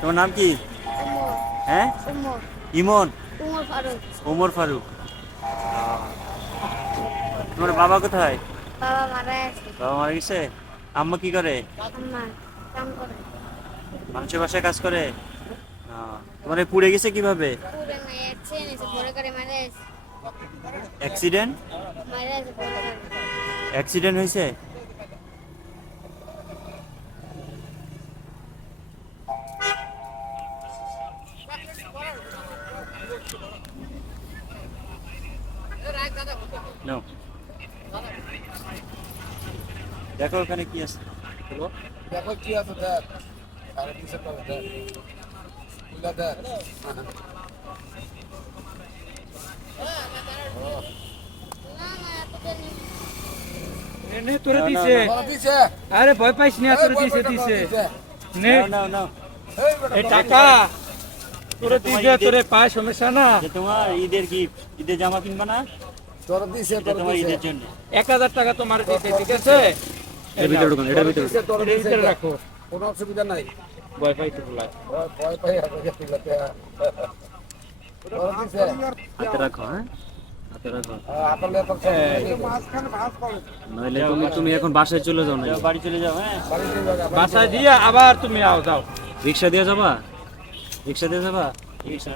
তোমার নাম কি? হ্যাঁ? ইমন? ওমর ফারুক। তোমার বাবা কোথায়? বাবা মারা গেছে। আম্মা কি করে? মানুষের বাসায় কাজ করে? তোমার পুড়ে গেছে কীভাবে? অ্যাক্সিডেন্ট অ্যাক্সিডেন্ট হয়েছে? নাও। দেখো ওখানে কি আছে। দেখো কি আছে দেখ। সাড়ে তিনশো টাকা দেখ। তুলে দেখ। না না এত দেরি নে তোরে না, না, দিছে? আরে ভয় পাইস না তোরে দিছে। নে। এই টাকা। তোরে ঈদের- তোরে পায় সমস্যা না। তোমার ঈদের গিফট ঈদের জামা কিনবা না? তোর দিছে তোর তোমার ঈদের জন্য। এক হাজার টাকা তোমার দিছে ঠিক আছে? এটার ভিতরে ঢুকুন তোর ভিতরে তোর ভিতরে রাখো। কোনো অসুবিধা নাই। ভয়- ভয় পাই আপনাকে তোর দিছে। হাতে রাখো হ্যাঁ? সব নইলে তুমি তুমি এখন বাসায় চলে যাও না বাড়ি চলে যাও হ্যাঁ। বাসায় দিয়ে আবার তুমি আও যাও। রিক্সা দিয়ে যাবা? রিক্সা দিয়ে যাবা রিক্সা